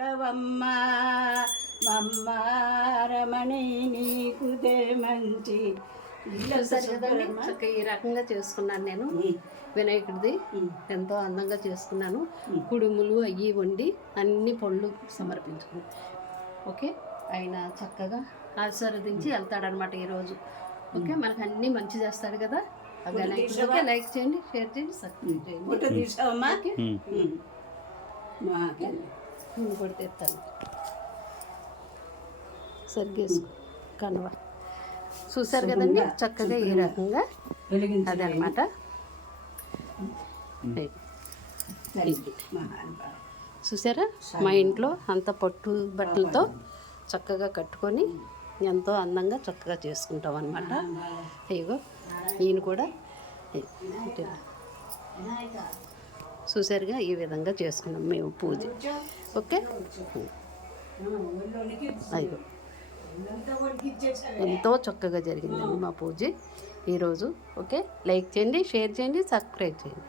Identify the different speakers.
Speaker 1: దీవించవమ్మ మమ్మారమణి నీకుదే మంచి.
Speaker 2: ఈ రకంగా చేసుకున్నాను నేను. వినాయకుడిది ఎంతో అందంగా చేసుకున్నాను. కుడుములు అయ్యి వండి అన్ని పళ్ళు సమర్పించుకున్నాను. ఓకే? ఆయన చక్కగా ఆశీర్వదించి వెళ్తాడనమాట ఈరోజు ఓకే? మనకు అన్నీ మంచి చేస్తాడు కదా? వినాయకుడికి లైక్ చేయండి షేర్ చేయండి సబ్స్క్రైబ్ చేయండి. నేను కూడా తెస్తాను సరిగ్గా వేసుకో కనవ. చూసారు కదండి? చక్కగా ఈ రకంగా అదనమాట. చూసారా? మా ఇంట్లో అంత పట్టు బట్టలతో చక్కగా కట్టుకొని ఎంతో అందంగా చక్కగా చేసుకుంటాం అనమాట ఇగో ఈయన కూడా. చూసారుగా ఈ విధంగా చేసుకున్నాం మేము పూజ. ఓకే? అయ్యో. ఎంతో చక్కగా జరిగిందండి మా పూజ ఈరోజు. ఓకే? లైక్ చేయండి షేర్ చేయండి సబ్స్క్రైబ్ చేయండి.